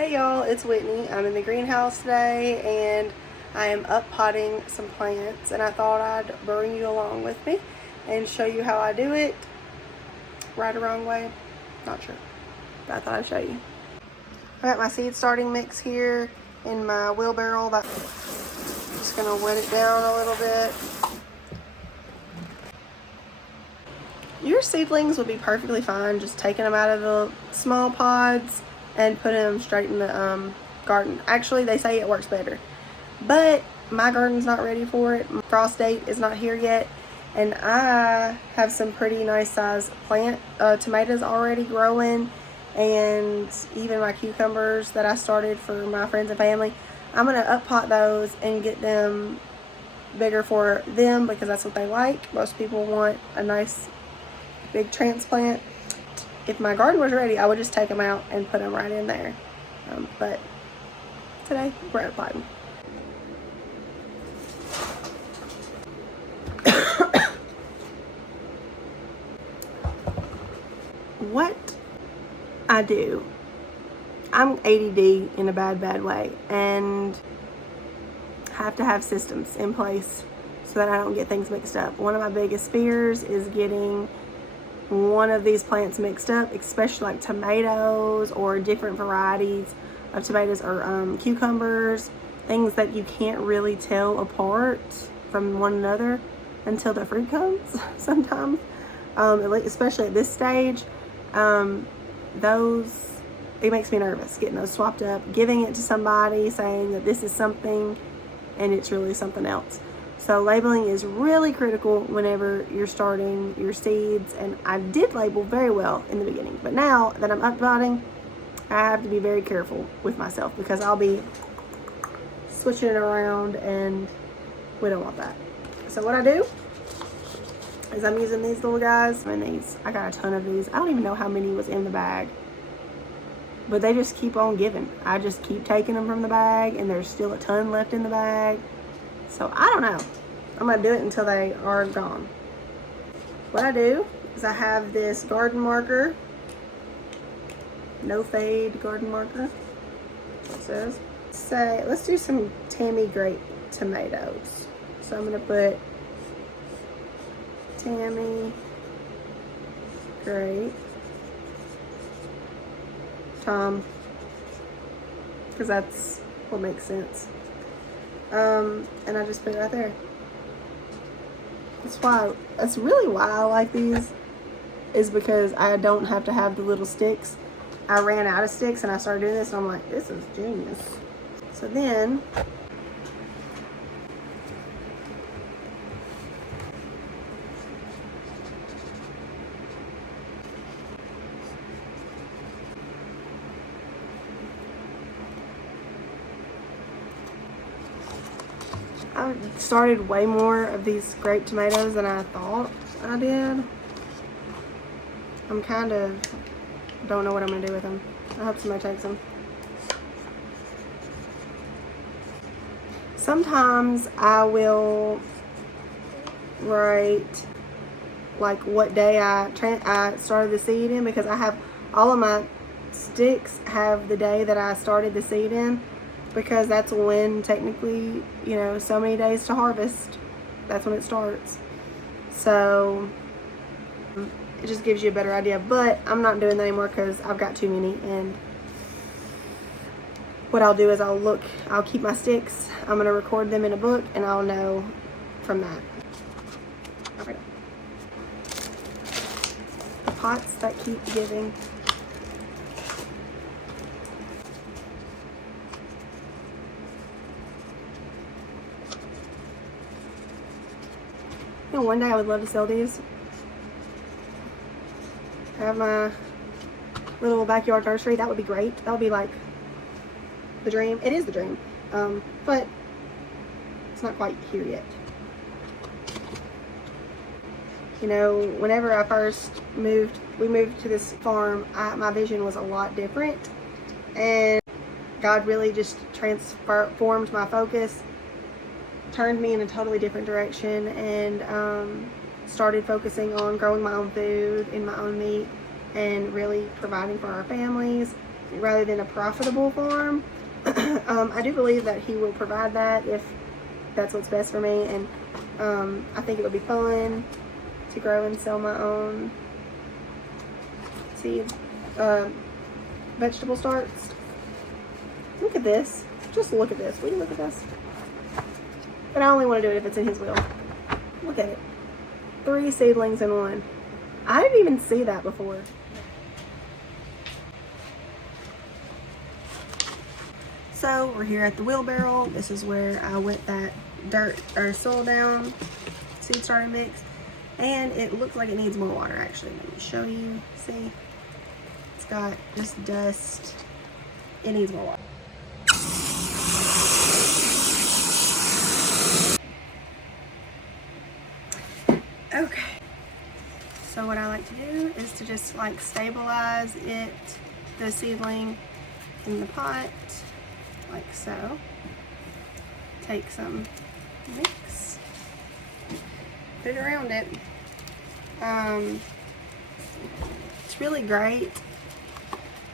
Hey y'all, it's Whitney. I'm in the greenhouse today and I am up potting some plants, and I thought I'd bring you along with me and show you how I do it. Right or wrong way, not sure, but I thought I'd show you. I got my seed starting mix here in my wheelbarrow. Just gonna wet it down a little bit. Your seedlings would be perfectly fine just taking them out of the small pods and putting them straight in the garden. Actually, they say it works better, but my garden's not ready for it. My frost date is not here yet, and I have some pretty nice size tomatoes already growing, and even my cucumbers that I started for my friends and family. I'm gonna up pot those and get them bigger for them because that's what they like. Most people want a nice big transplant. If my garden was ready, I would just take them out and put them right in there. But today we're up potting. What I do, I'm ADD in a bad way, and have to have systems in place so that I don't get things mixed up. One of my biggest fears is getting one of these plants mixed up, especially like tomatoes or different varieties of tomatoes or cucumbers, things that you can't really tell apart from one another until the fruit comes sometimes, especially at this stage. It makes me nervous getting those swapped up, giving it to somebody, saying that this is something and it's really something else. So labeling is really critical whenever you're starting your seeds, and I did label very well in the beginning, but now that I'm up potting, I have to be very careful with myself because I'll be switching it around and we don't want that. So what I do is I'm using these little guys, and I got a ton of these. I don't even know how many was in the bag, but they just keep on giving. I just keep taking them from the bag, and there's still a ton left in the bag. So I don't know. I'm gonna do it until they are gone. What I do is I have this garden marker, no fade garden marker, it says. Let's do some Tammy grape tomatoes. So I'm gonna put Tammy grape Tom, because that's what makes sense. And I just put it right there. That's really why I like these, is because I don't have to have the little sticks. I ran out of sticks and I started doing this, and I'm like, this is genius. So then I started way more of these grape tomatoes than I thought I did. I'm kind of don't know what I'm gonna do with them. I hope somebody takes them. Sometimes I will write like what day I started the seed in, because I have all of my sticks have the day that I started the seed in, because that's when technically, so many days to harvest, that's when it starts. So it just gives you a better idea, but I'm not doing that anymore because I've got too many. And what I'll do is I'll keep my sticks, I'm gonna record them in a book, and I'll know from that. Okay. The pots that keep giving. One day I would love to sell these. Have my little backyard nursery. That would be great. That would be like the dream. It is the dream, but it's not quite here yet. Whenever I first we moved to this farm, my vision was a lot different, and God really just transformed my focus, turned me in a totally different direction, and started focusing on growing my own food and my own meat and really providing for our families. rather than a profitable farm. I do believe that he will provide that if that's what's best for me, and I think it would be fun to grow and sell my own seed vegetable starts. Look at this. Just look at this. Will you look at this? But I only want to do it if it's in his will. Look at it. 3 seedlings in one. I didn't even see that before. So we're here at the wheelbarrow. This is where I wet that dirt or soil down seed starter mix, and it looks like it needs more water. Actually, let me show you. See, it's got just dust. It needs more water. Okay, so what I like to do is to just like stabilize it, the seedling, in the pot, like so. Take some mix, put it around it. It's really great.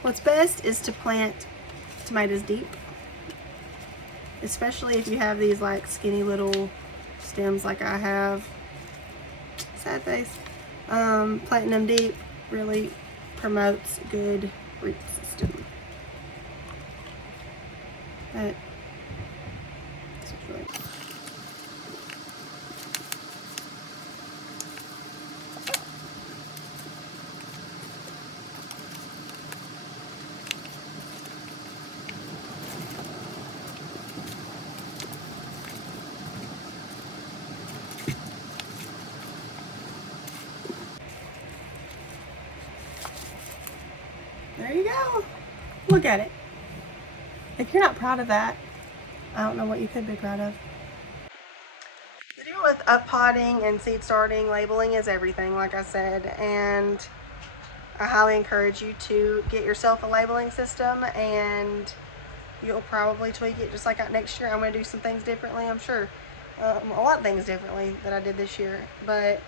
What's best is to plant tomatoes deep, especially if you have these like skinny little stems like I have. Sad face. Planting them deep really promotes good root system. But this is really there you go. Look at it. If you're not proud of that, I don't know what you could be proud of. The deal with uppotting and seed starting, labeling is everything, like I said, and I highly encourage you to get yourself a labeling system, and you'll probably tweak it just like next year. I'm going to do some things differently, I'm sure. A lot of things differently that I did this year, but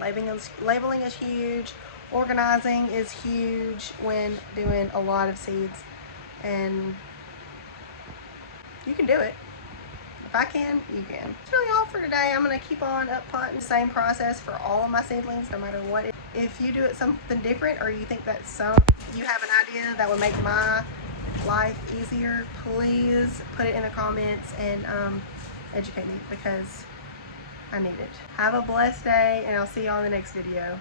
labeling is huge. Organizing is huge when doing a lot of seeds, and you can do it. If I can, you can. That's really all for today. I'm going to keep on uppotting the same process for all of my seedlings, no matter what. If you do it something different, or you think that you have an idea that would make my life easier, please put it in the comments and educate me, because I need it. Have a blessed day, and I'll see you on the next video.